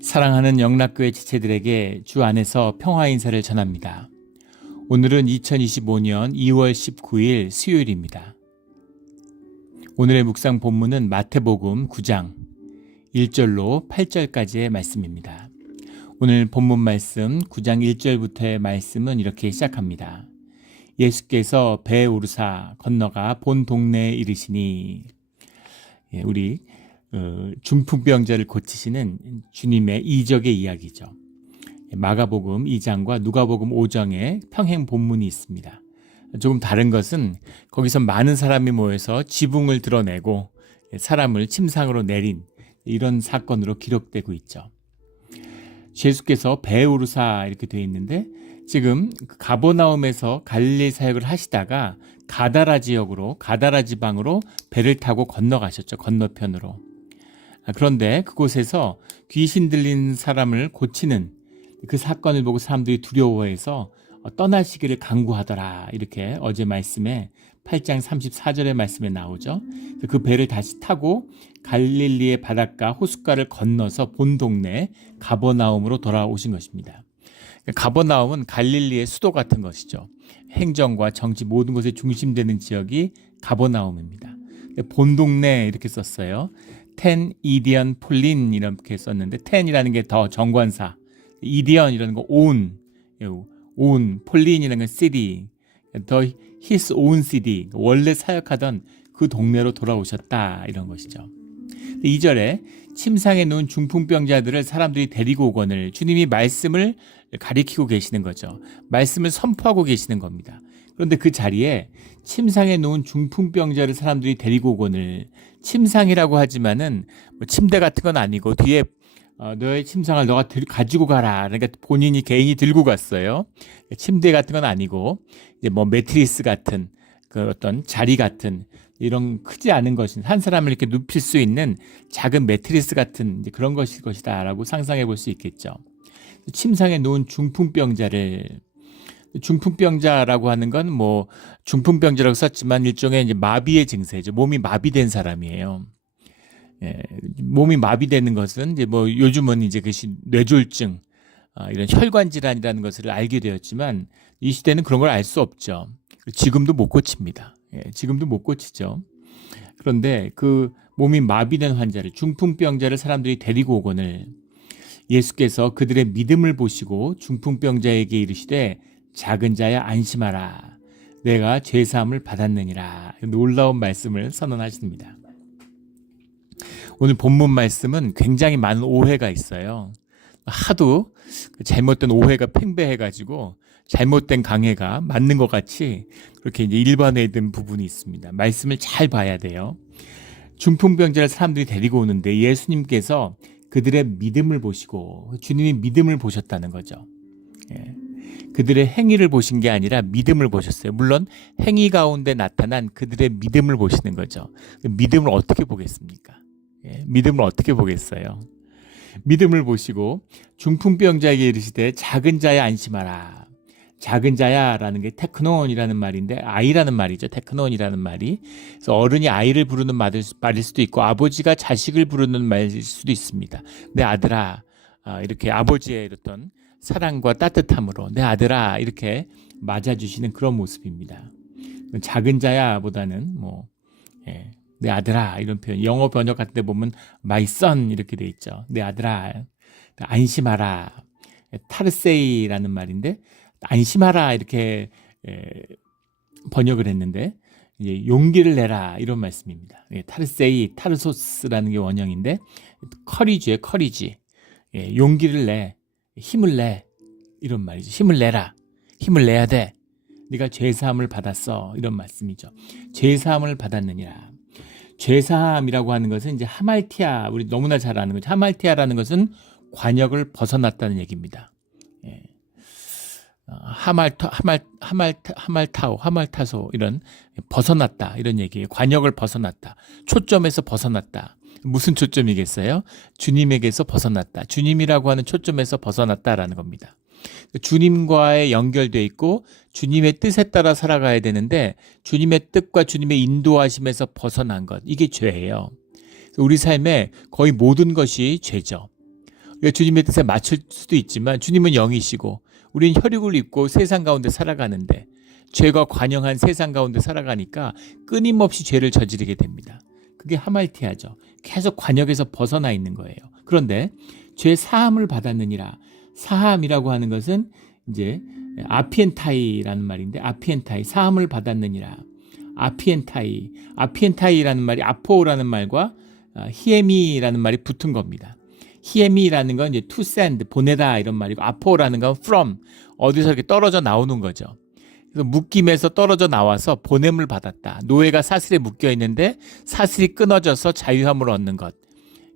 사랑하는 영락교회 지체들에게 주 안에서 평화 인사를 전합니다. 오늘은 2025년 2월 19일 수요일입니다. 오늘의 묵상 본문은 마태복음 9장 1절로 8절까지의 말씀입니다. 오늘 본문 말씀 9장 1절부터의 말씀은 이렇게 시작합니다. 예수께서 배에 오르사 건너가 본 동네에 이르시니, 우리 중풍병자를 고치시는 주님의 이적의 이야기죠. 마가복음 2장과 누가복음 5장에 평행 본문이 있습니다. 조금 다른 것은 거기서 많은 사람이 모여서 지붕을 드러내고 사람을 침상으로 내린 이런 사건으로 기록되고 있죠. 예수께서 배에 오르사 이렇게 되어 있는데, 지금 가버나움에서 갈릴리 사역을 하시다가 가다라 지방으로 배를 타고 건너가셨죠. 건너편으로. 그런데 그곳에서 귀신 들린 사람을 고치는 그 사건을 보고 사람들이 두려워해서 떠나시기를 강구하더라. 이렇게 어제 말씀에 8장 34절의 말씀에 나오죠. 그 배를 다시 타고 갈릴리의 바닷가 호숫가를 건너서 본 동네 가버나움으로 돌아오신 것입니다. 가버나움은 갈릴리의 수도 같은 것이죠. 행정과 정치 모든 것의 중심되는 지역이 가버나움입니다. 본 동네 이렇게 썼어요. 텐 이디언 폴린 이렇게 썼는데, 텐이라는 게 더 정관사, 이디언이라는 거 온, 폴린이라는 건 city, 더 his own city, 원래 사역하던 그 동네로 돌아오셨다 이런 것이죠. 2절에 침상에 누운 중풍병자들을 사람들이 데리고 오거늘, 주님이 말씀을 가리키고 계시는 거죠. 말씀을 선포하고 계시는 겁니다. 그런데 그 자리에 침상에 누운 중풍병자를 사람들이 데리고 오거늘, 침상이라고 하지만은 뭐 침대 같은 건 아니고 뒤에 너의 침상을 너가 가지고 가라. 그러니까 본인이 개인이 들고 갔어요. 침대 같은 건 아니고 이제 뭐 매트리스 같은 그 어떤 자리 같은 이런 크지 않은 것인, 한 사람을 이렇게 눕힐 수 있는 작은 매트리스 같은 이제 그런 것일 것이다라고 상상해 볼 수 있겠죠. 침상에 누운 중풍병자라고 하는 건 뭐 중풍병자라고 썼지만 일종의 이제 마비의 증세죠. 몸이 마비된 사람이에요. 몸이 마비되는 것은 이제 뭐 요즘은 이제 그것이 뇌졸중, 이런 혈관 질환이라는 것을 알게 되었지만 이 시대는 그런 걸 알 수 없죠. 지금도 못 고칩니다. 지금도 못 고치죠. 그런데 그 몸이 마비된 환자를, 중풍병자를 사람들이 데리고 오거늘, 예수께서 그들의 믿음을 보시고 중풍병자에게 이르시되 작은 자야 안심하라, 내가 죄사함을 받았느니라. 놀라운 말씀을 선언하십니다. 오늘 본문 말씀은 굉장히 많은 오해가 있어요. 하도 잘못된 오해가 팽배해가지고 잘못된 강해가 맞는 것 같이 그렇게 이제 일반화된 부분이 있습니다. 말씀을 잘 봐야 돼요. 중풍병자를 사람들이 데리고 오는데 예수님께서 그들의 믿음을 보시고, 주님이 믿음을 보셨다는 거죠. 그들의 행위를 보신 게 아니라 믿음을 보셨어요. 물론 행위 가운데 나타난 그들의 믿음을 보시는 거죠. 믿음을 어떻게 보겠습니까? 믿음을 어떻게 보겠어요? 믿음을 보시고 중풍병자에게 이르시되 작은 자야 안심하라. 작은 자야라는 게 테크논이라는 말인데, 아이라는 말이죠. 테크논이라는 말이. 그래서 어른이 아이를 부르는 말일 수도 있고 아버지가 자식을 부르는 말일 수도 있습니다. 내 아들아, 이렇게 아버지의 어떤 사랑과 따뜻함으로 내 아들아 이렇게 맞아주시는 그런 모습입니다. 작은 자야보다는 내 아들아 이런 표현, 영어 번역 같은 데 보면 my son 이렇게 돼 있죠. 내 아들아 안심하라. 타르세이라는 말인데 안심하라 이렇게 번역을 했는데 이제 용기를 내라 이런 말씀입니다. 타르세이, 타르소스라는 게 원형인데 커리지예요. 커리지. 용기를 내, 힘을 내 이런 말이죠. 힘을 내라. 힘을 내야 돼. 네가 죄사함을 받았어 이런 말씀이죠. 죄사함을 받았느니라. 죄사함이라고 하는 것은 이제 하말티아, 우리 너무나 잘 아는 거죠. 하말티아라는 것은 관역을 벗어났다는 얘기입니다. 하말타소 이런 벗어났다 이런 얘기예요. 관역을 벗어났다. 초점에서 벗어났다. 무슨 초점이겠어요? 주님에게서 벗어났다. 주님이라고 하는 초점에서 벗어났다라는 겁니다. 주님과의 연결되어 있고 주님의 뜻에 따라 살아가야 되는데 주님의 뜻과 주님의 인도하심에서 벗어난 것, 이게 죄예요. 우리 삶에 거의 모든 것이 죄죠. 우리가 주님의 뜻에 맞출 수도 있지만 주님은 영이시고 우리는 혈육을 입고 세상 가운데 살아가는데 죄가 관영한 세상 가운데 살아가니까 끊임없이 죄를 저지르게 됩니다. 그게 하말티아죠. 계속 관역에서 벗어나 있는 거예요. 그런데 죄 사함을 받았느니라. 사함이라고 하는 것은 이제 아피엔타이라는 말인데, 아피엔타이, 사함을 받았느니라. 아피엔타이라는 말이 아포라는 말과 히에미라는 말이 붙은 겁니다. 히에미라는 건 이제 to send, 보내다 이런 말이고, 아포라는 건 from, 어디서 이렇게 떨어져 나오는 거죠. 그래서 묶임에서 떨어져 나와서 보냄을 받았다. 노예가 사슬에 묶여 있는데 사슬이 끊어져서 자유함을 얻는 것.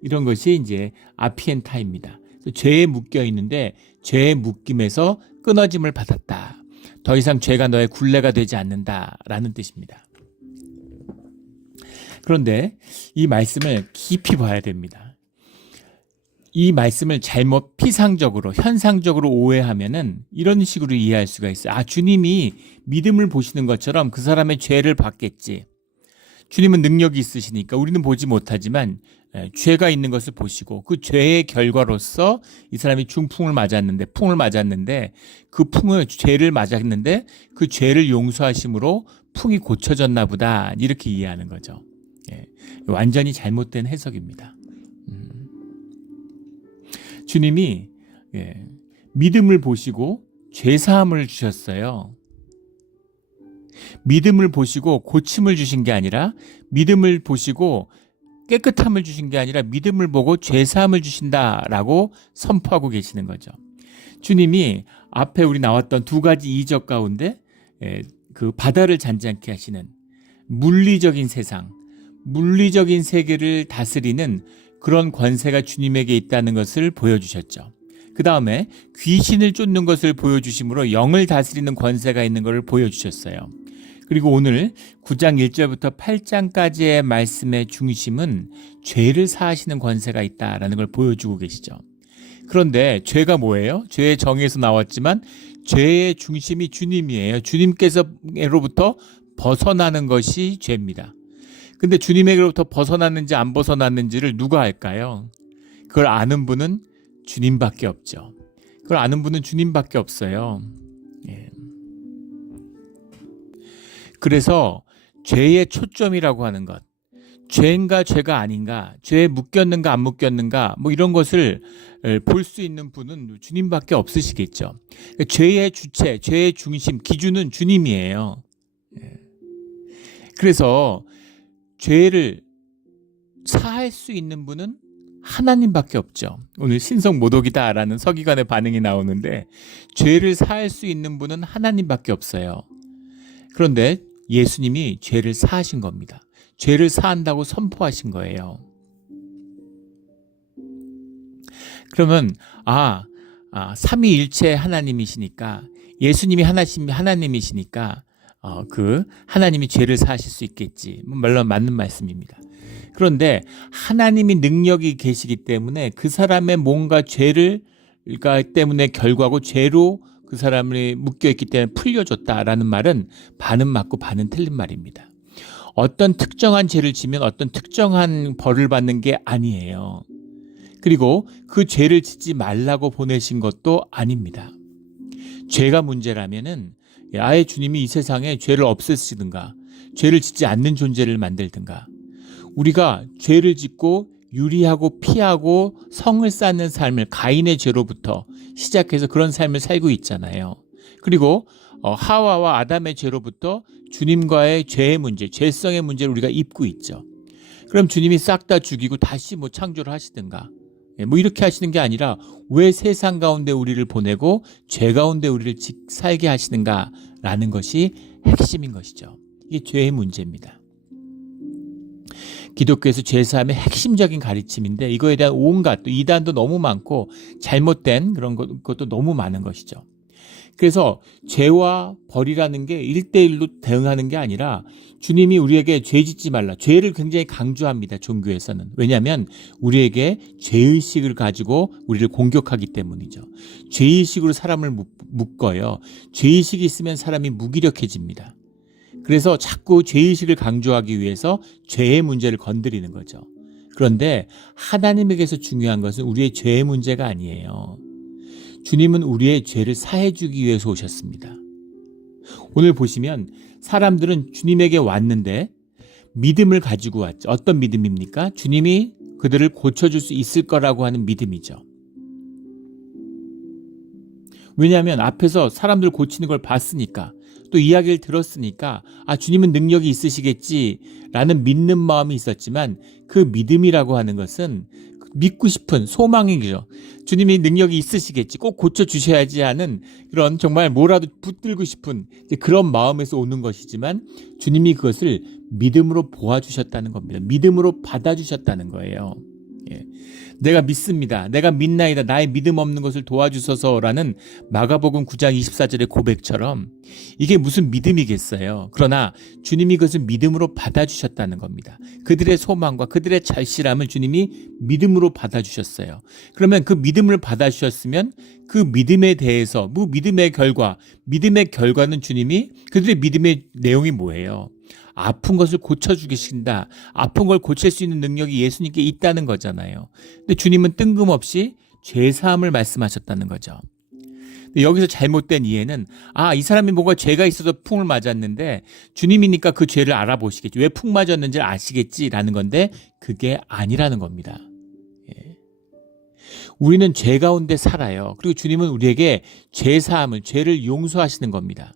이런 것이 이제 아피엔타입니다. 죄에 묶여 있는데 죄의 묶임에서 끊어짐을 받았다. 더 이상 죄가 너의 굴레가 되지 않는다라는 뜻입니다. 그런데 이 말씀을 깊이 봐야 됩니다. 이 말씀을 잘못 피상적으로, 현상적으로 오해하면은 이런 식으로 이해할 수가 있어요. 아, 주님이 믿음을 보시는 것처럼 그 사람의 죄를 받겠지. 주님은 능력이 있으시니까 우리는 보지 못하지만 죄가 있는 것을 보시고 그 죄의 결과로서 이 사람이 풍을 맞았는데 그 죄를 맞았는데 그 죄를 용서하심으로 풍이 고쳐졌나 보다, 이렇게 이해하는 거죠. 완전히 잘못된 해석입니다. 주님이 믿음을 보시고 죄사함을 주셨어요. 믿음을 보시고 고침을 주신 게 아니라, 믿음을 보시고 깨끗함을 주신 게 아니라 믿음을 보고 죄사함을 주신다라고 선포하고 계시는 거죠. 주님이 앞에 우리 나왔던 두 가지 이적 가운데 그 바다를 잔잔케 하시는 물리적인 세상, 물리적인 세계를 다스리는 그런 권세가 주님에게 있다는 것을 보여주셨죠. 그 다음에 귀신을 쫓는 것을 보여주심으로 영을 다스리는 권세가 있는 것을 보여주셨어요. 그리고 오늘 9장 1절부터 8장까지의 말씀의 중심은 죄를 사하시는 권세가 있다라는 걸 보여주고 계시죠. 그런데 죄가 뭐예요? 죄의 정의에서 나왔지만 죄의 중심이 주님이에요. 주님께서로부터 벗어나는 것이 죄입니다. 근데 주님에게로부터 벗어났는지 안 벗어났는지를 누가 알까요? 그걸 아는 분은 주님밖에 없죠. 그걸 아는 분은 주님밖에 없어요. 그래서 죄의 초점이라고 하는 것, 죄인가 죄가 아닌가, 죄에 묶였는가 안 묶였는가, 뭐 이런 것을 볼 수 있는 분은 주님밖에 없으시겠죠. 죄의 주체, 죄의 중심, 기준은 주님이에요. 그래서 죄를 사할 수 있는 분은 하나님밖에 없죠. 오늘 신성 모독이다라는 서기관의 반응이 나오는데, 죄를 사할 수 있는 분은 하나님밖에 없어요. 그런데 예수님이 죄를 사하신 겁니다. 죄를 사한다고 선포하신 거예요. 그러면 삼위일체 하나님이시니까, 예수님이 하나님이시니까 그 하나님이 죄를 사하실 수 있겠지. 물론 맞는 말씀입니다. 그런데 하나님이 능력이 계시기 때문에 그 사람의 뭔가 죄를 때문에 결과고 죄로 그 사람이 묶여있기 때문에 풀려줬다라는 말은 반은 맞고 반은 틀린 말입니다. 어떤 특정한 죄를 지면 어떤 특정한 벌을 받는 게 아니에요. 그리고 그 죄를 짓지 말라고 보내신 것도 아닙니다. 죄가 문제라면은 아예 주님이 이 세상에 죄를 없애시든가 죄를 짓지 않는 존재를 만들든가, 우리가 죄를 짓고 유리하고 피하고 성을 쌓는 삶을, 가인의 죄로부터 시작해서 그런 삶을 살고 있잖아요. 그리고 하와와 아담의 죄로부터 주님과의 죄의 문제, 죄성의 문제를 우리가 입고 있죠. 그럼 주님이 싹 다 죽이고 다시 창조를 하시든가, 이렇게 하시는 게 아니라 왜 세상 가운데 우리를 보내고 죄 가운데 우리를 살게 하시는가라는 것이 핵심인 것이죠. 이게 죄의 문제입니다. 기독교에서 죄사함의 핵심적인 가르침인데, 이거에 대한 온갖 또 이단도 너무 많고 잘못된 그런 것도 너무 많은 것이죠. 그래서 죄와 벌이라는 게 1대1로 대응하는 게 아니라, 주님이 우리에게 죄 짓지 말라, 죄를 굉장히 강조합니다. 종교에서는. 왜냐하면 우리에게 죄의식을 가지고 우리를 공격하기 때문이죠. 죄의식으로 사람을 묶어요. 죄의식이 있으면 사람이 무기력해집니다. 그래서 자꾸 죄의식을 강조하기 위해서 죄의 문제를 건드리는 거죠. 그런데 하나님에게서 중요한 것은 우리의 죄의 문제가 아니에요. 주님은 우리의 죄를 사해 주기 위해서 오셨습니다. 오늘 보시면 사람들은 주님에게 왔는데 믿음을 가지고 왔죠. 어떤 믿음입니까? 주님이 그들을 고쳐줄 수 있을 거라고 하는 믿음이죠. 왜냐하면 앞에서 사람들 고치는 걸 봤으니까, 또 이야기를 들었으니까 주님은 능력이 있으시겠지라는 믿는 마음이 있었지만, 그 믿음이라고 하는 것은 믿고 싶은 소망이죠. 주님이 능력이 있으시겠지, 꼭 고쳐주셔야지 하는 그런 정말 뭐라도 붙들고 싶은 그런 마음에서 오는 것이지만, 주님이 그것을 믿음으로 보아주셨다는 겁니다. 믿음으로 받아주셨다는 거예요. 내가 믿습니다. 내가 믿나이다. 나의 믿음 없는 것을 도와주소서라는 마가복음 9장 24절의 고백처럼 이게 무슨 믿음이겠어요. 그러나 주님이 그것을 믿음으로 받아주셨다는 겁니다. 그들의 소망과 그들의 절실함을 주님이 믿음으로 받아주셨어요. 그러면 그 믿음을 받아주셨으면 그 믿음에 대해서 믿음의 결과는 주님이 그들의 믿음의 내용이 뭐예요? 아픈 것을 고쳐주신다. 아픈 걸 고칠 수 있는 능력이 예수님께 있다는 거잖아요. 근데 주님은 뜬금없이 죄사함을 말씀하셨다는 거죠. 근데 여기서 잘못된 이해는 이 사람이 뭔가 죄가 있어서 풍을 맞았는데 주님이니까 그 죄를 알아보시겠지. 왜 풍 맞았는지를 아시겠지라는 건데 그게 아니라는 겁니다. 우리는 죄 가운데 살아요. 그리고 주님은 우리에게 죄를 용서하시는 겁니다.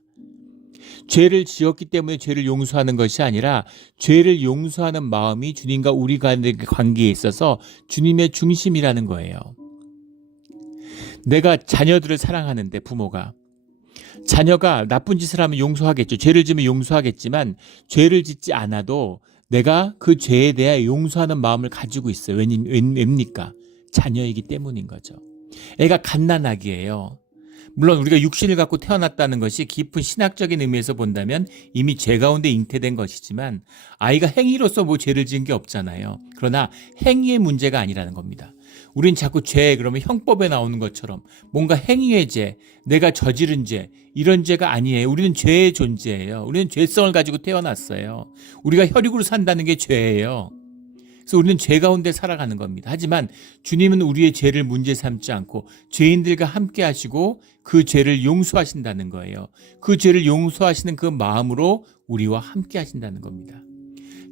죄를 지었기 때문에 죄를 용서하는 것이 아니라 죄를 용서하는 마음이 주님과 우리 간의 관계에 있어서 주님의 중심이라는 거예요. 내가 자녀들을 사랑하는데 부모가 자녀가 나쁜 짓을 하면 용서하겠죠. 죄를 지으면 용서하겠지만 죄를 짓지 않아도 내가 그 죄에 대해 용서하는 마음을 가지고 있어요. 왜입니까? 자녀이기 때문인 거죠. 애가 갓난아기예요. 물론 우리가 육신을 갖고 태어났다는 것이 깊은 신학적인 의미에서 본다면 이미 죄 가운데 잉태된 것이지만 아이가 행위로서 죄를 지은 게 없잖아요. 그러나 행위의 문제가 아니라는 겁니다. 우린 자꾸 죄 그러면 형법에 나오는 것처럼 뭔가 행위의 죄, 내가 저지른 죄, 이런 죄가 아니에요. 우리는 죄의 존재예요. 우리는 죄성을 가지고 태어났어요. 우리가 혈육으로 산다는 게 죄예요. 그래서 우리는 죄 가운데 살아가는 겁니다. 하지만 주님은 우리의 죄를 문제 삼지 않고 죄인들과 함께 하시고 그 죄를 용서하신다는 거예요. 그 죄를 용서하시는 그 마음으로 우리와 함께 하신다는 겁니다.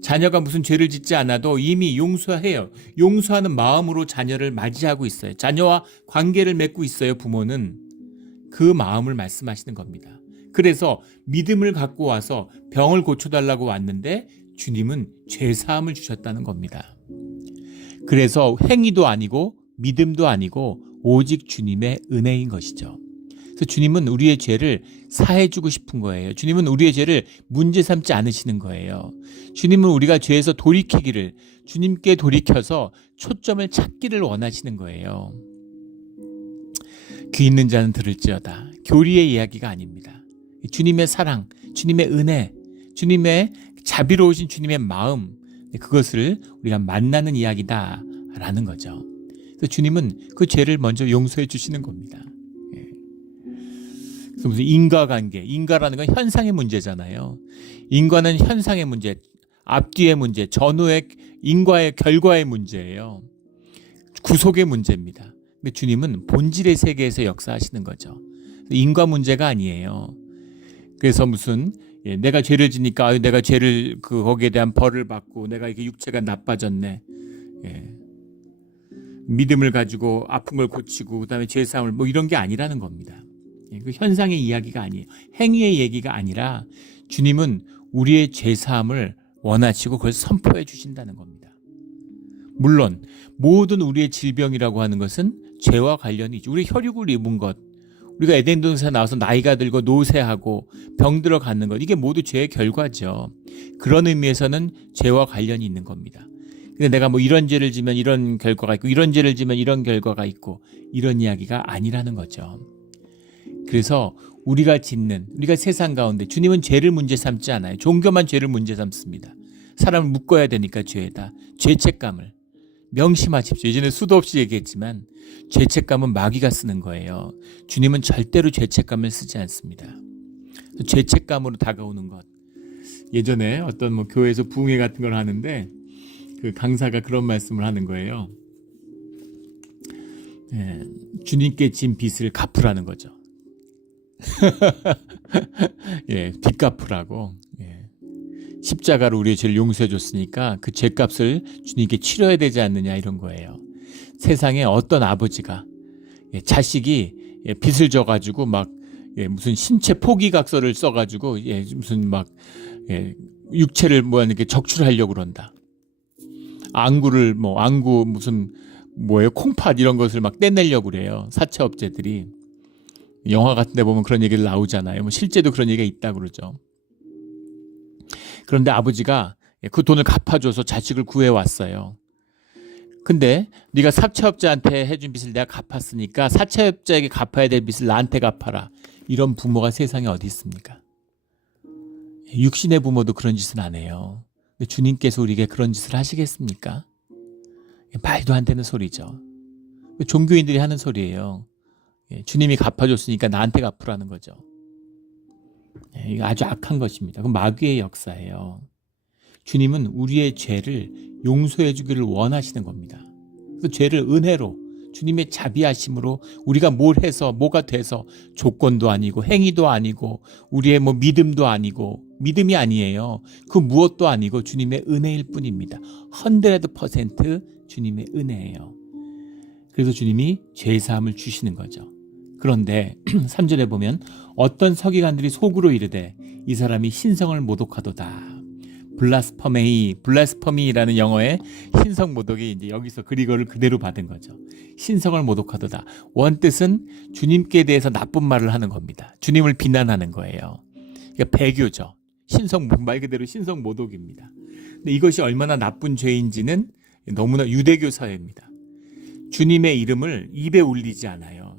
자녀가 무슨 죄를 짓지 않아도 이미 용서해요. 용서하는 마음으로 자녀를 맞이하고 있어요. 자녀와 관계를 맺고 있어요. 부모는 그 마음을 말씀하시는 겁니다. 그래서 믿음을 갖고 와서 병을 고쳐달라고 왔는데 주님은 죄사함을 주셨다는 겁니다. 그래서 행위도 아니고 믿음도 아니고 오직 주님의 은혜인 것이죠. 그래서 주님은 우리의 죄를 사해주고 싶은 거예요. 주님은 우리의 죄를 문제 삼지 않으시는 거예요. 주님은 우리가 죄에서 돌이키기를, 주님께 돌이켜서 초점을 찾기를 원하시는 거예요. 귀 있는 자는 들을지어다. 교리의 이야기가 아닙니다. 주님의 사랑, 주님의 은혜, 주님의 자비로우신 주님의 마음, 그것을 우리가 만나는 이야기다라는 거죠. 그래서 주님은 그 죄를 먼저 용서해 주시는 겁니다. 그래서 무슨 인과관계, 인과라는 건 현상의 문제잖아요. 인과는 현상의 문제, 앞뒤의 문제, 전후의 인과의 결과의 문제예요. 구속의 문제입니다. 근데 주님은 본질의 세계에서 역사하시는 거죠. 인과 문제가 아니에요. 그래서 무슨 내가 죄를 지니까 내가 죄를 거기에 대한 벌을 받고 내가 이게 육체가 나빠졌네. 믿음을 가지고 아픈 걸 고치고 그다음에 죄사함을 이런 게 아니라는 겁니다. 그 현상의 이야기가 아니에요. 행위의 얘기가 아니라 주님은 우리의 죄사함을 원하시고 그걸 선포해 주신다는 겁니다. 물론 모든 우리의 질병이라고 하는 것은 죄와 관련이 있죠. 우리 혈육을 입은 것, 우리가 에덴 동산에 나와서 나이가 들고 노쇠하고 병들어 가는 것, 이게 모두 죄의 결과죠. 그런 의미에서는 죄와 관련이 있는 겁니다. 근데 내가 이런 죄를 지면 이런 결과가 있고 이런 죄를 지면 이런 결과가 있고 이런 이야기가 아니라는 거죠. 그래서 우리가 세상 가운데 주님은 죄를 문제 삼지 않아요. 종교만 죄를 문제 삼습니다. 사람을 묶어야 되니까 죄에다 죄책감을 명심하십시오. 예전에 수도 없이 얘기했지만 죄책감은 마귀가 쓰는 거예요. 주님은 절대로 죄책감을 쓰지 않습니다. 죄책감으로 다가오는 것. 예전에 어떤 교회에서 부흥회 같은 걸 하는데 그 강사가 그런 말씀을 하는 거예요. 주님께 진 빚을 갚으라는 거죠. 빚 갚으라고. 십자가로 우리의 죄를 용서해 줬으니까 그 죄값을 주님께 치러야 되지 않느냐, 이런 거예요. 세상에 어떤 아버지가 자식이 빚을 져가지고 막 무슨 신체 포기각서를 써가지고 무슨 막 육체를 이렇게 적출하려고 그런다. 안구 무슨 콩팥 이런 것을 막 떼내려고 그래요. 사채업자들이. 영화 같은 데 보면 그런 얘기를 나오잖아요. 실제도 그런 얘기가 있다고 그러죠. 그런데 아버지가 그 돈을 갚아줘서 자식을 구해왔어요. 근데 네가 사채업자한테 해준 빚을 내가 갚았으니까 사채업자에게 갚아야 될 빚을 나한테 갚아라. 이런 부모가 세상에 어디 있습니까? 육신의 부모도 그런 짓은 안 해요. 근데 주님께서 우리에게 그런 짓을 하시겠습니까? 말도 안 되는 소리죠. 종교인들이 하는 소리예요. 주님이 갚아줬으니까 나한테 갚으라는 거죠. 이거 아주 악한 것입니다. 그건 마귀의 역사예요. 주님은 우리의 죄를 용서해 주기를 원하시는 겁니다. 그래서 죄를 은혜로 주님의 자비하심으로 우리가 뭘 해서 뭐가 돼서 조건도 아니고 행위도 아니고 우리의 믿음도 아니고 믿음이 아니에요. 그 무엇도 아니고 주님의 은혜일 뿐입니다. 100% 주님의 은혜예요. 그래서 주님이 죄사함을 주시는 거죠. 그런데 3절에 보면 어떤 서기관들이 속으로 이르되 이 사람이 신성을 모독하도다. 블라스퍼미라는 영어의 신성 모독이 이제 여기서 그리거를 그대로 받은 거죠. 신성을 모독하도다. 원뜻은 주님께 대해서 나쁜 말을 하는 겁니다. 주님을 비난하는 거예요. 그러니까 배교죠. 말 그대로 신성 모독입니다. 근데 이것이 얼마나 나쁜 죄인지는 너무나 유대교 사회입니다. 주님의 이름을 입에 올리지 않아요.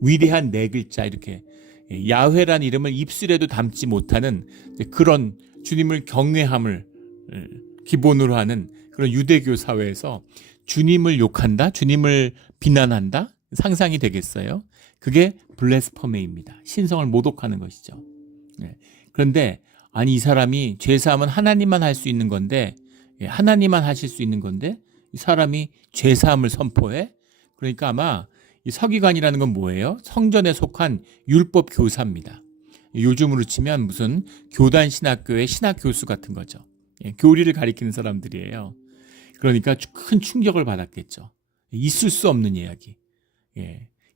위대한 네 글자 이렇게 야훼란 이름을 입술에도 담지 못하는 그런 주님을 경외함을 기본으로 하는 그런 유대교 사회에서 주님을 욕한다, 주님을 비난한다, 상상이 되겠어요? 그게 블레스퍼메입니다. 신성을 모독하는 것이죠. 그런데 아니 이 사람이 죄사함은 하나님만 할 수 있는 건데, 하나님만 하실 수 있는 건데 이 사람이 죄사함을 선포해? 그러니까 아마 이 서기관이라는 건 뭐예요? 성전에 속한 율법 교사입니다. 요즘으로 치면 무슨 교단 신학교의 신학 교수 같은 거죠. 교리를 가리키는 사람들이에요. 그러니까 큰 충격을 받았겠죠. 있을 수 없는 이야기.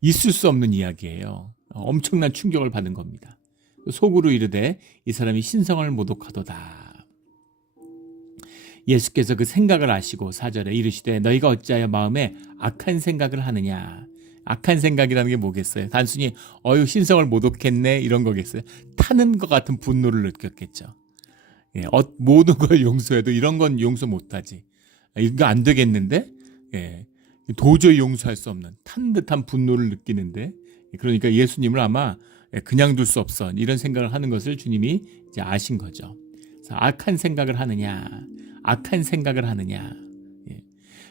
있을 수 없는 이야기예요. 엄청난 충격을 받은 겁니다. 속으로 이르되 이 사람이 신성을 모독하도다. 예수께서 그 생각을 아시고 4절에 이르시되 너희가 어찌하여 마음에 악한 생각을 하느냐. 악한 생각이라는 게 뭐겠어요? 단순히 신성을 모독했네 이런 거겠어요? 타는 것 같은 분노를 느꼈겠죠. 모든 걸 용서해도 이런 건 용서 못하지. 이거 안 되겠는데? 도저히 용서할 수 없는 탄 듯한 분노를 느끼는데, 그러니까 예수님을 아마 그냥 둘 수 없어 이런 생각을 하는 것을 주님이 이제 아신 거죠. 그래서 악한 생각을 하느냐, 악한 생각을 하느냐.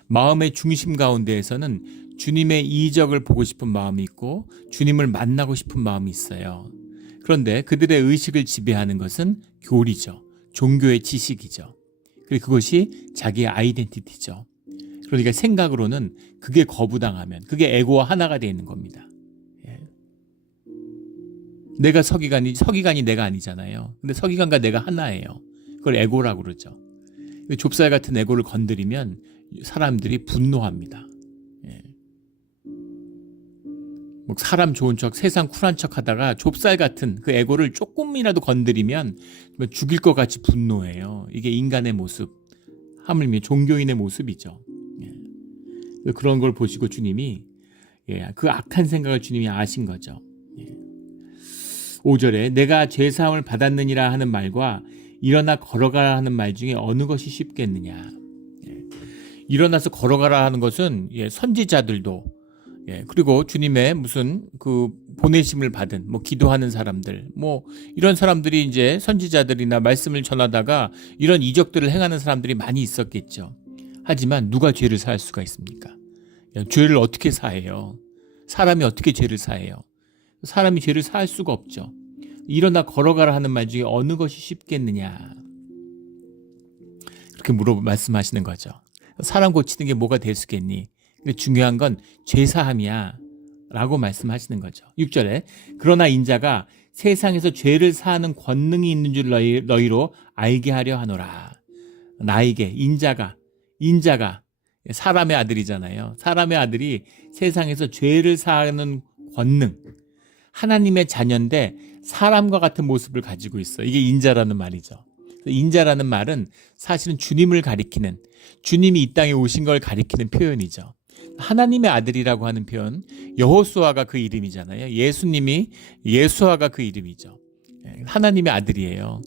마음의 중심 가운데에서는 주님의 이적을 보고 싶은 마음이 있고 주님을 만나고 싶은 마음이 있어요. 그런데 그들의 의식을 지배하는 것은 교리죠. 종교의 지식이죠. 그리고 그것이 자기의 아이덴티티죠. 그러니까 생각으로는 그게 거부당하면 그게 에고와 하나가 되어 있는 겁니다. 내가 서기관이 내가 아니잖아요. 근데 서기관과 내가 하나예요. 그걸 에고라고 그러죠. 좁쌀 같은 에고를 건드리면 사람들이 분노합니다. 사람 좋은 척, 세상 쿨한 척 하다가 좁쌀 같은 그 에고를 조금이라도 건드리면 죽일 것 같이 분노해요. 이게 인간의 모습, 하물며 종교인의 모습이죠. 그런 걸 보시고 주님이 그 악한 생각을 주님이 아신 거죠. 5절에 내가 죄사함을 받았느니라 하는 말과 일어나 걸어가라 하는 말 중에 어느 것이 쉽겠느냐. 일어나서 걸어가라 하는 것은 선지자들도 그리고 주님의 무슨 그 보내심을 받은 기도하는 사람들 이런 사람들이 이제 선지자들이나 말씀을 전하다가 이런 이적들을 행하는 사람들이 많이 있었겠죠. 하지만 누가 죄를 사할 수가 있습니까? 죄를 어떻게 사해요? 사람이 어떻게 죄를 사해요? 사람이 죄를 사할 수가 없죠. 일어나 걸어가라 하는 말 중에 어느 것이 쉽겠느냐. 그렇게 말씀하시는 거죠. 사람 고치는 게 뭐가 대수겠니? 근데 중요한 건 죄사함이야 라고 말씀하시는 거죠. 6절에 그러나 인자가 세상에서 죄를 사하는 권능이 있는 줄 너희로 알게 하려 하노라. 나에게 인자가 사람의 아들이잖아요. 사람의 아들이 세상에서 죄를 사하는 권능, 하나님의 자녀인데 사람과 같은 모습을 가지고 있어요. 이게 인자라는 말이죠. 인자라는 말은 사실은 주님을 가리키는, 주님이 이 땅에 오신 걸 가리키는 표현이죠. 하나님의 아들이라고 하는 표현, 여호수아가 그 이름이잖아요. 예수님이 예수아가 그 이름이죠. 하나님의 아들이에요.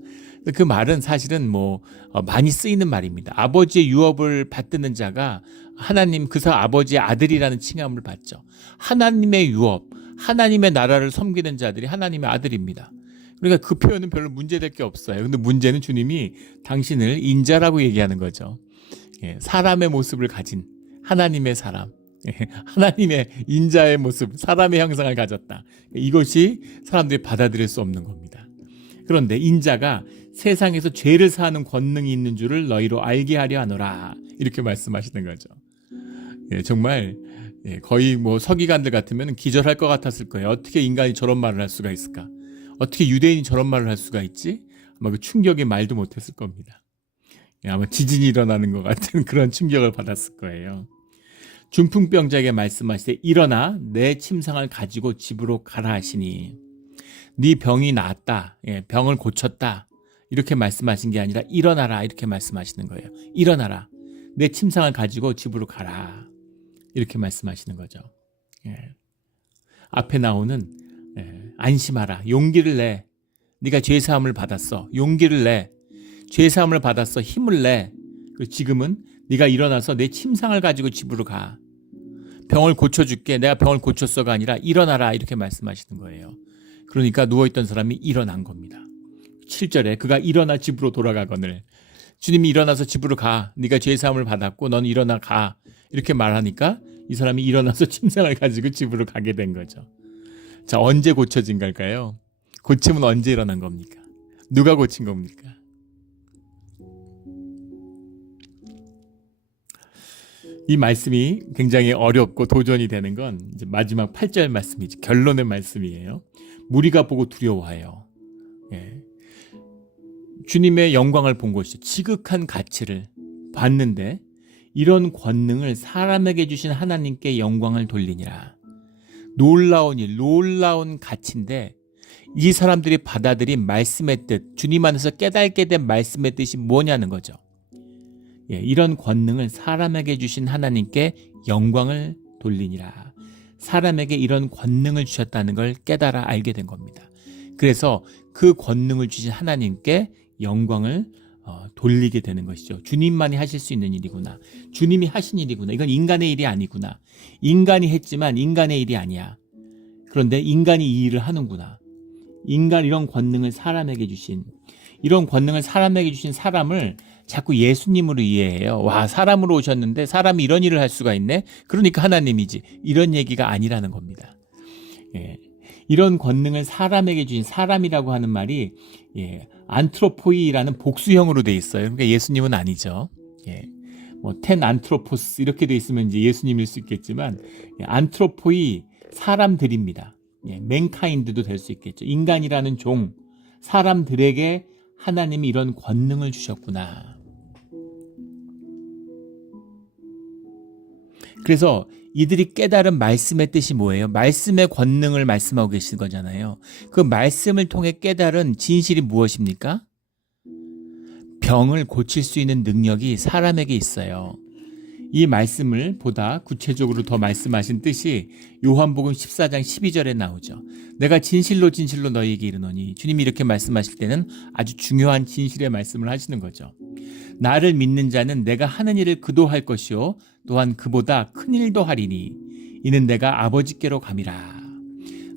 그 말은 사실은 많이 쓰이는 말입니다. 아버지의 유업을 받드는 자가 하나님, 그래서 아버지의 아들이라는 칭함을 받죠. 하나님의 유업, 하나님의 나라를 섬기는 자들이 하나님의 아들입니다. 그러니까 그 표현은 별로 문제될 게 없어요. 근데 문제는 주님이 당신을 인자라고 얘기하는 거죠. 사람의 모습을 가진 하나님의 사람, 하나님의 인자의 모습, 사람의 형상을 가졌다. 이것이 사람들이 받아들일 수 없는 겁니다. 그런데 인자가 세상에서 죄를 사하는 권능이 있는 줄을 너희로 알게 하려 하노라. 이렇게 말씀하시는 거죠. 정말 거의 서기관들 같으면 기절할 것 같았을 거예요. 어떻게 인간이 저런 말을 할 수가 있을까? 어떻게 유대인이 저런 말을 할 수가 있지? 아마 그 충격에 말도 못했을 겁니다. 아마 지진이 일어나는 것 같은 그런 충격을 받았을 거예요. 중풍병자에게 말씀하시되 일어나 내 침상을 가지고 집으로 가라 하시니 네 병이 나았다. 병을 고쳤다. 이렇게 말씀하신 게 아니라 일어나라 이렇게 말씀하시는 거예요. 일어나라. 내 침상을 가지고 집으로 가라. 이렇게 말씀하시는 거죠. 앞에 나오는 안심하라. 용기를 내. 네가 죄사함을 받았어. 용기를 내. 죄사함을 받았어. 힘을 내. 그리고 지금은 네가 일어나서 내 침상을 가지고 집으로 가. 병을 고쳐줄게. 내가 병을 고쳤어가 아니라 일어나라 이렇게 말씀하시는 거예요. 그러니까 누워있던 사람이 일어난 겁니다. 7절에 그가 일어나 집으로 돌아가거늘 주님이 일어나서 집으로 가. 네가 죄사함을 받았고 넌 일어나 가. 이렇게 말하니까 이 사람이 일어나서 침상을 가지고 집으로 가게 된 거죠. 자, 언제 고쳐진 걸까요? 고침은 언제 일어난 겁니까? 누가 고친 겁니까? 이 말씀이 굉장히 어렵고 도전이 되는 건 이제 마지막 8절 말씀이지. 결론의 말씀이에요. 무리가 보고 두려워해요. 주님의 영광을 본 것이죠. 지극한 가치를 봤는데 이런 권능을 사람에게 주신 하나님께 영광을 돌리니라. 놀라운 일, 놀라운 가치인데 이 사람들이 받아들인 말씀의 뜻, 주님 안에서 깨닫게 된 말씀의 뜻이 뭐냐는 거죠. 이런 권능을 사람에게 주신 하나님께 영광을 돌리니라. 사람에게 이런 권능을 주셨다는 걸 깨달아 알게 된 겁니다. 그래서 그 권능을 주신 하나님께 영광을 돌리게 되는 것이죠. 주님만이 하실 수 있는 일이구나. 주님이 하신 일이구나. 이건 인간의 일이 아니구나. 인간이 했지만 인간의 일이 아니야. 그런데 인간이 이 일을 하는구나. 이런 권능을 사람에게 주신, 이런 권능을 사람에게 주신 사람을 자꾸 예수님으로 이해해요. 와, 사람으로 오셨는데 사람이 이런 일을 할 수가 있네? 그러니까 하나님이지. 이런 얘기가 아니라는 겁니다. 이런 권능을 사람에게 주신, 사람이라고 하는 말이 안트로포이라는 복수형으로 돼 있어요. 그러니까 예수님은 아니죠. 텐 안트로포스 이렇게 돼 있으면 이제 예수님일 수 있겠지만 안트로포이 사람들입니다. 맨카인드도 될 수 있겠죠. 인간이라는 종, 사람들에게 하나님이 이런 권능을 주셨구나. 그래서 이들이 깨달은 말씀의 뜻이 뭐예요? 말씀의 권능을 말씀하고 계신 거잖아요. 그 말씀을 통해 깨달은 진실이 무엇입니까? 병을 고칠 수 있는 능력이 사람에게 있어요. 이 말씀을 보다 구체적으로 더 말씀하신 뜻이 요한복음 14장 12절에 나오죠. 내가 진실로 진실로 너희에게 이르노니, 주님이 이렇게 말씀하실 때는 아주 중요한 진실의 말씀을 하시는 거죠. 나를 믿는 자는 내가 하는 일을 그도 할 것이요 또한 그보다 큰 일도 하리니 이는 내가 아버지께로 감이라.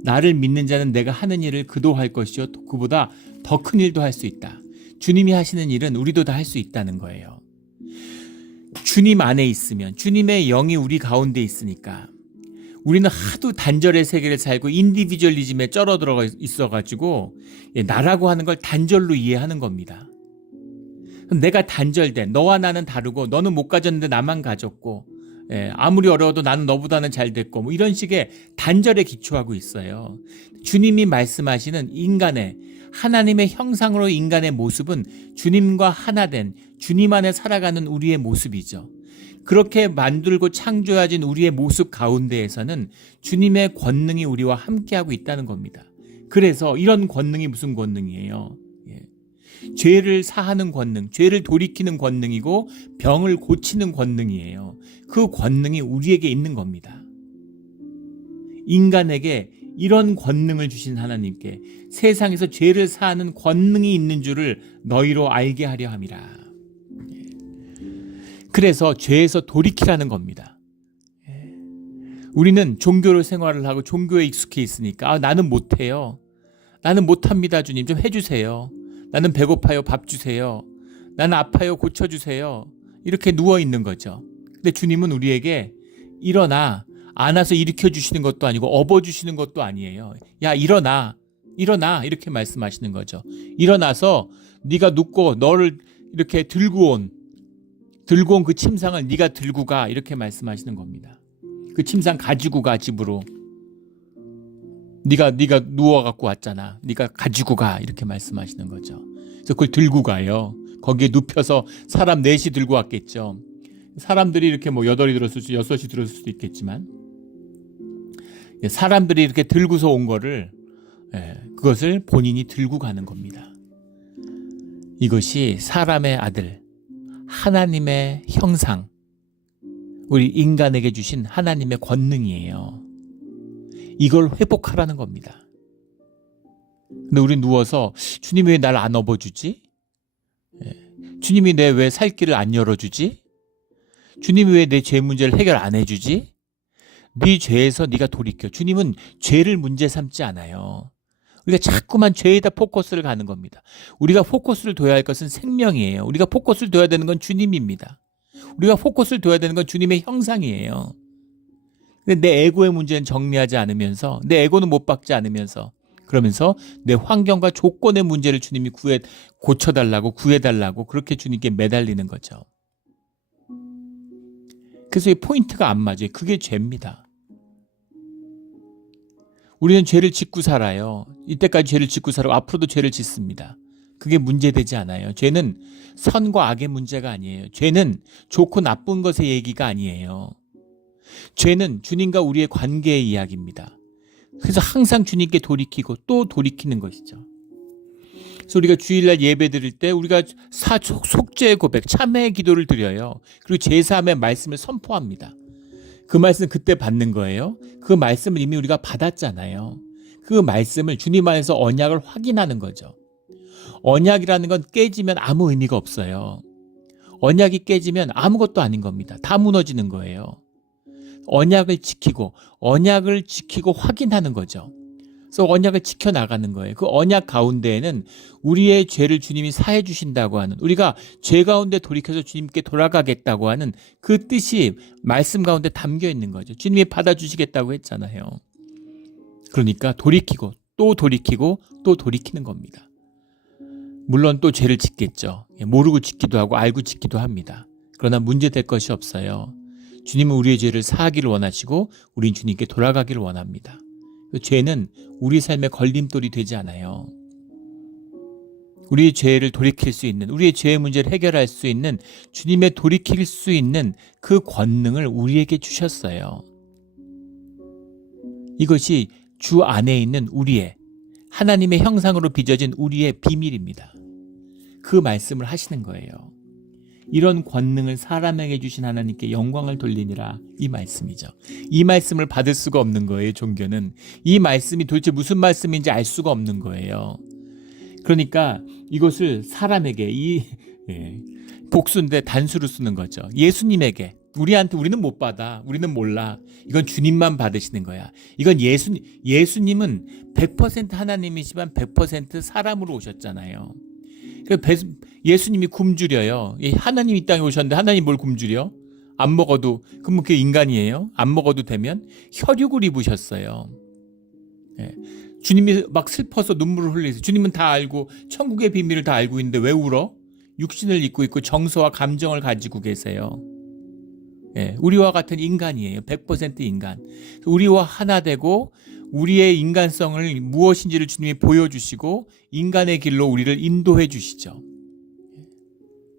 나를 믿는 자는 내가 하는 일을 그도 할 것이요 또 그보다 더 큰 일도 할 수 있다. 주님이 하시는 일은 우리도 다 할 수 있다는 거예요. 주님 안에 있으면, 주님의 영이 우리 가운데 있으니까 우리는 하도 단절의 세계를 살고 인디비주얼리즘에 쩔어 들어가 있어가지고 나라고 하는 걸 단절로 이해하는 겁니다. 내가 단절된, 너와 나는 다르고 너는 못 가졌는데 나만 가졌고, 아무리 어려워도 나는 너보다는 잘 됐고, 뭐 이런 식의 단절에 기초하고 있어요. 주님이 말씀하시는 인간의, 하나님의 형상으로 인간의 모습은 주님과 하나된, 주님 안에 살아가는 우리의 모습이죠. 그렇게 만들고 창조해진 우리의 모습 가운데에서는 주님의 권능이 우리와 함께하고 있다는 겁니다. 그래서 이런 권능이 무슨 권능이에요? 죄를 사하는 권능, 죄를 돌이키는 권능이고 병을 고치는 권능이에요. 그 권능이 우리에게 있는 겁니다. 인간에게 이런 권능을 주신 하나님께 세상에서 죄를 사하는 권능이 있는 줄을 너희로 알게 하려 함이라. 그래서 죄에서 돌이키라는 겁니다. 우리는 종교로 생활을 하고 종교에 익숙해 있으니까 나는 못해요. 나는 못합니다. 주님 좀 해주세요. 나는 배고파요. 밥 주세요. 나는 아파요. 고쳐주세요. 이렇게 누워있는 거죠. 근데 주님은 우리에게 일어나, 안아서 일으켜주시는 것도 아니고 업어주시는 것도 아니에요. 야 일어나 이렇게 말씀하시는 거죠. 일어나서 네가 눕고 너를 이렇게 들고 온 그 침상을 네가 들고 가 이렇게 말씀하시는 겁니다. 그 침상 가지고 가 집으로. 네가 누워갖고 왔잖아. 네가 가지고 가 이렇게 말씀하시는 거죠. 그래서 그걸 들고 가요. 거기에 눕혀서 사람 넷이 들고 왔겠죠. 사람들이 이렇게 뭐 8이 들었을 수 6이 들었을 수도 있겠지만 사람들이 이렇게 들고서 온 거를 그것을 본인이 들고 가는 겁니다. 이것이 사람의 아들, 하나님의 형상, 우리 인간에게 주신 하나님의 권능이에요. 이걸 회복하라는 겁니다. 근데 우리 누워서 주님이 왜 날 안 업어주지? 주님이 내 왜 살 길을 안 열어주지? 주님이 왜 내 죄 문제를 해결 안 해주지? 네 죄에서 네가 돌이켜. 주님은 죄를 문제 삼지 않아요. 우리가 자꾸만 죄에다 포커스를 가는 겁니다. 우리가 포커스를 둬야 할 것은 생명이에요. 우리가 포커스를 둬야 되는 건 주님입니다. 우리가 포커스를 둬야 되는 건 주님의 형상이에요. 근데 내 에고의 문제는 정리하지 않으면서, 내 에고는 못 박지 않으면서, 그러면서 내 환경과 조건의 문제를 주님이 고쳐달라고 구해달라고 그렇게 주님께 매달리는 거죠. 그래서 이 포인트가 안 맞아요. 그게 죄입니다. 우리는 죄를 짓고 살아요. 이때까지 죄를 짓고 살고 앞으로도 죄를 짓습니다. 그게 문제되지 않아요. 죄는 선과 악의 문제가 아니에요. 죄는 좋고 나쁜 것의 얘기가 아니에요. 죄는 주님과 우리의 관계의 이야기입니다. 그래서 항상 주님께 돌이키고 또 돌이키는 것이죠. 그래서 우리가 주일날 예배 드릴 때 우리가 속죄의 고백, 참회의 기도를 드려요. 그리고 제사함의 말씀을 선포합니다. 그 말씀 그때 받는 거예요. 그 말씀을 이미 우리가 받았잖아요. 그 말씀을 주님 안에서 언약을 확인하는 거죠. 언약이라는 건 깨지면 아무 의미가 없어요. 언약이 깨지면 아무것도 아닌 겁니다. 다 무너지는 거예요. 언약을 지키고 확인하는 거죠. 그래서 언약을 지켜나가는 거예요. 그 언약 가운데에는 우리의 죄를 주님이 사해 주신다고 하는, 우리가 죄 가운데 돌이켜서 주님께 돌아가겠다고 하는 그 뜻이 말씀 가운데 담겨 있는 거죠. 주님이 받아주시겠다고 했잖아요. 그러니까 돌이키고 또 돌이키는 겁니다. 물론 또 죄를 짓겠죠. 모르고 짓기도 하고 알고 짓기도 합니다. 그러나 문제될 것이 없어요. 주님은 우리의 죄를 사하기를 원하시고 우린 주님께 돌아가기를 원합니다. 죄는 우리 삶의 걸림돌이 되지 않아요. 우리의 죄를 돌이킬 수 있는, 우리의 죄의 문제를 해결할 수 있는, 주님의 돌이킬 수 있는 그 권능을 우리에게 주셨어요. 이것이 주 안에 있는 우리의, 하나님의 형상으로 빚어진 우리의 비밀입니다. 그 말씀을 하시는 거예요. 이런 권능을 사람에게 주신 하나님께 영광을 돌리니라, 이 말씀이죠. 이 말씀을 받을 수가 없는 거예요. 종교는 이 말씀이 도대체 무슨 말씀인지 알 수가 없는 거예요. 그러니까 이것을 사람에게, 복수인데 단수로 쓰는 거죠. 예수님에게, 우리는 못 받아, 우리는 몰라, 이건 주님만 받으시는 거야. 이건 예수님은 100% 하나님이시지만 100% 사람으로 오셨잖아요. 예수님이 굶주려요. 하나님 이 땅에 오셨는데 하나님 뭘 굶주려? 안 먹어도, 그럼 그게 인간이에요? 안 먹어도 되면? 혈육을 입으셨어요. 주님이 막 슬퍼서 눈물을 흘리세요. 주님은 다 알고 천국의 비밀을 다 알고 있는데 왜 울어? 육신을 입고 있고 정서와 감정을 가지고 계세요. 예, 우리와 같은 인간이에요. 100% 인간. 우리와 하나 되고 우리의 인간성을 무엇인지를 주님이 보여주시고 인간의 길로 우리를 인도해 주시죠.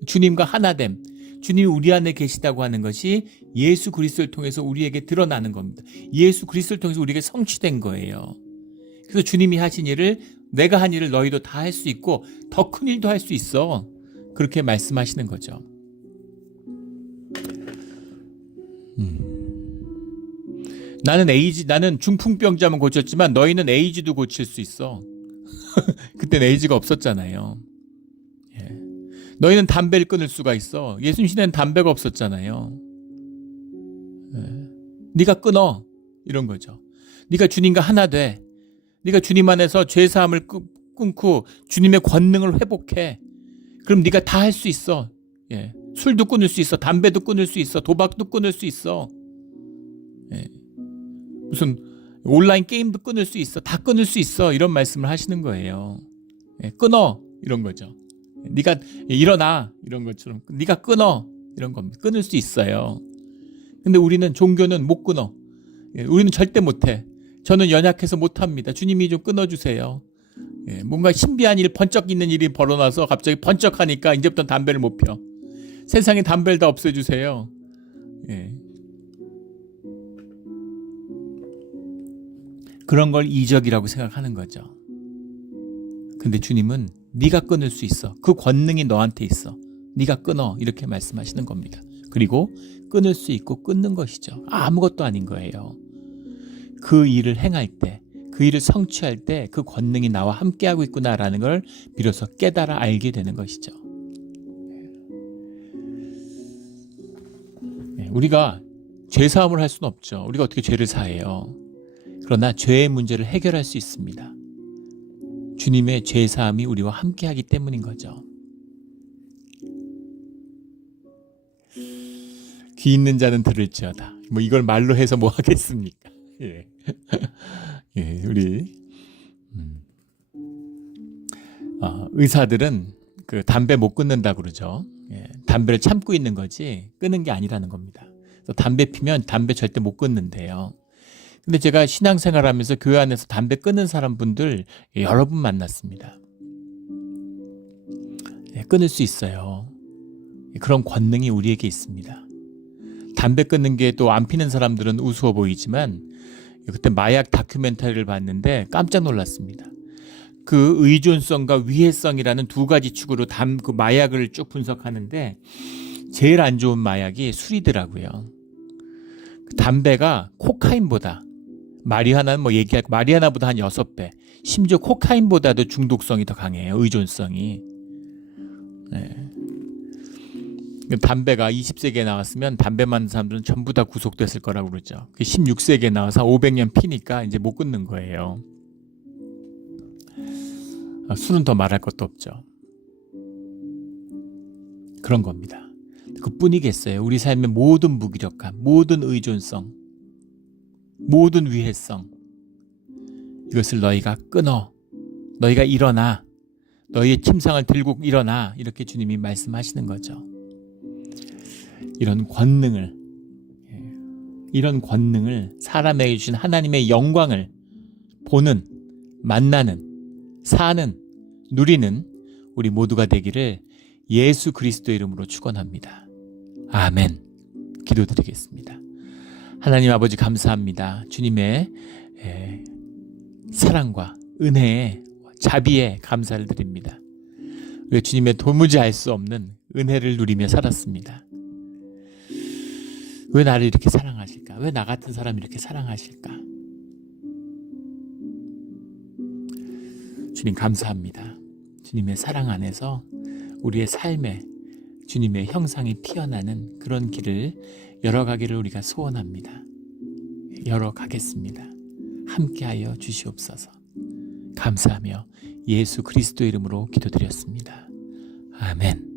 주님과 하나됨, 주님이 우리 안에 계시다고 하는 것이 예수 그리스도를 통해서 우리에게 드러나는 겁니다. 예수 그리스도를 통해서 우리에게 성취된 거예요. 그래서 주님이 하신 일을, 내가 한 일을 너희도 다 할 수 있고 더 큰 일도 할 수 있어. 그렇게 말씀하시는 거죠. 나는 중풍병자만 고쳤지만 너희는 에이즈도 고칠 수 있어. 그땐 에이즈가 없었잖아요. 예. 너희는 담배를 끊을 수가 있어. 예수님 시대는 담배가 없었잖아요. 예. 네가 끊어. 이런 거죠. 네가 주님과 하나 돼. 네가 주님 안에서 죄사함을 끊고 주님의 권능을 회복해. 그럼 네가 다 할 수 있어. 예. 술도 끊을 수 있어. 담배도 끊을 수 있어. 도박도 끊을 수 있어. 예. 무슨 온라인 게임도 끊을 수 있어. 다 끊을 수 있어. 이런 말씀을 하시는 거예요. 예. 끊어. 이런 거죠. 네가 일어나. 이런 것처럼 네가 끊어. 이런 겁니다. 끊을 수 있어요. 근데 우리는 종교는 못 끊어. 예. 우리는 절대 못해. 저는 연약해서 못합니다. 주님이 좀 끊어주세요. 예. 뭔가 신비한 일, 번쩍 있는 일이 벌어나서 갑자기 번쩍하니까 이제부터 담배를 못 펴. 세상에 담배를 다 없애주세요. 예. 그런 걸 이적이라고 생각하는 거죠. 근데 주님은 네가 끊을 수 있어. 그 권능이 너한테 있어. 네가 끊어. 이렇게 말씀하시는 겁니다. 그리고 끊을 수 있고 끊는 것이죠. 아무것도 아닌 거예요. 그 일을 행할 때, 그 일을 성취할 때 그 권능이 나와 함께하고 있구나라는 걸 비로소 깨달아 알게 되는 것이죠. 우리가 죄사함을 할 수는 없죠. 우리가 어떻게 죄를 사해요. 그러나 죄의 문제를 해결할 수 있습니다. 주님의 죄사함이 우리와 함께하기 때문인 거죠. 귀 있는 자는 들을지어다. 뭐 이걸 말로 해서 뭐 하겠습니까? 예. 예, 우리 의사들은 그 담배 못 끊는다고 그러죠. 예, 담배를 참고 있는 거지 끊는 게 아니라는 겁니다. 그래서 담배 피면 담배 절대 못 끊는데요. 근데 제가 신앙생활하면서 교회 안에서 담배 끊는 사람분들 여러 분 만났습니다. 예, 끊을 수 있어요. 그런 권능이 우리에게 있습니다. 담배 끊는 게 또 안 피는 사람들은 우스워 보이지만 그때 마약 다큐멘터리를 봤는데 깜짝 놀랐습니다. 그 의존성과 위해성이라는 두 가지 축으로 그 마약을 쭉 분석하는데 제일 안 좋은 마약이 술이더라고요. 담배가 코카인보다 마리화나는 뭐 얘기할 마리화나보다 한 6배, 심지어 코카인보다도 중독성이 더 강해요. 의존성이. 네. 담배가 20세기에 나왔으면 담배 맞는 사람들은 전부 다 구속됐을 거라고 그러죠. 16세기에 나와서 500년 피니까 이제 못 끊는 거예요. 술은 더 말할 것도 없죠. 그런 겁니다. 그뿐이겠어요. 우리 삶의 모든 무기력함, 모든 의존성, 모든 위해성, 이것을 너희가 끊어. 너희가 일어나. 너희의 침상을 들고 일어나. 이렇게 주님이 말씀하시는 거죠. 이런 권능을 사람에게 주신 하나님의 영광을 보는, 만나는, 사는, 누리는 우리 모두가 되기를 예수 그리스도 이름으로 축원합니다. 아멘. 기도드리겠습니다. 하나님 아버지 감사합니다. 주님의 사랑과 은혜에 자비에 감사를 드립니다. 우리가 주님의 도무지 알 수 없는 은혜를 누리며 살았습니다. 왜 나를 이렇게 사랑하실까? 왜 나 같은 사람을 이렇게 사랑하실까? 주님 감사합니다. 주님의 사랑 안에서 우리의 삶에 주님의 형상이 피어나는 그런 길을 열어가기를 우리가 소원합니다. 열어가겠습니다. 함께하여 주시옵소서. 감사하며 예수 그리스도 이름으로 기도드렸습니다. 아멘.